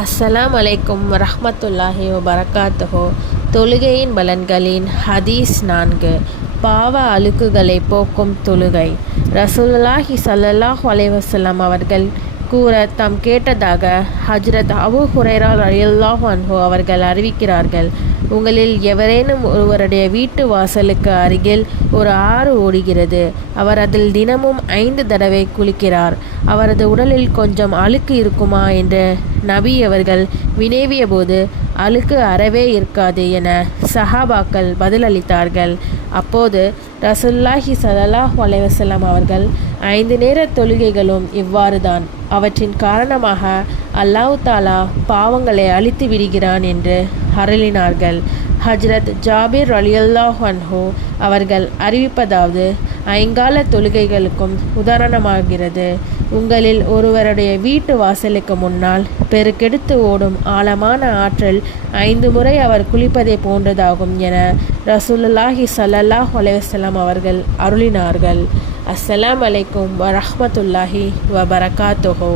அஸ்ஸலாம் அலைக்கும் வரஹ்மத்துல்லாஹி வபரகாத்துஹு. தொழுகையின் பலன்களின் ஹதீஸ் 4. பாவ அழுக்குகளை போக்கும் தொழுகை. ரசூலுல்லாஹி ஸல்லல்லாஹு அலைஹி வஸல்லம் அவர்கள் கூற தாம் கேட்டதாக ஹஜ்ரத் அபூ ஹுரைரா ரலியல்லாஹு அன்ஹு அவர்கள் அறிவிக்கிறார்கள். உங்களில் எவரேனும் ஒருவருடைய வீட்டு வாசலுக்கு அருகில் ஒரு ஆறு ஓடுகிறது. அவர் அதில் தினமும் 5 தடவை குளிக்கிறார். அவரது உடலில் கொஞ்சம் அழுக்கு இருக்குமா என்று நபி அவர்கள் வினவிய போது அழுக்கு அறவே இருக்காது என சஹாபாக்கள் பதிலளித்தார்கள். அப்போது ரசூலுல்லாஹி ஸல்லல்லாஹு அலைஹி வஸல்லம் அவர்கள் 5 நேர தொழுகைகளும் இவ்வாறுதான். அவற்றின் காரணமாக அல்லாஹ் தஆலா பாவங்களை அழித்து விடுகிறான் என்று அருளினார்கள். ஹஜ்ரத் ஜாபிர் ரலியல்லாஹு அன்ஹு அவர்கள் அறிவிப்பதாவது, 5 தொழுகைகளுக்கும் உதாரணமாகிறது. உங்களில் ஒருவருடைய வீட்டு வாசலுக்கு முன்னால் பெருக்கெடுத்து ஓடும் ஆழமான ஆற்றல் 5 முறை அவர் குளிப்பதை போன்றதாகும் என ரசூலுல்லாஹி ஸல்லல்லாஹு அலைஹி வஸல்லம் அவர்கள் அருளினார்கள். அஸ்ஸலாமு அலைக்கும் வரஹ்மத்துல்லாஹி வபரகாத்துஹு.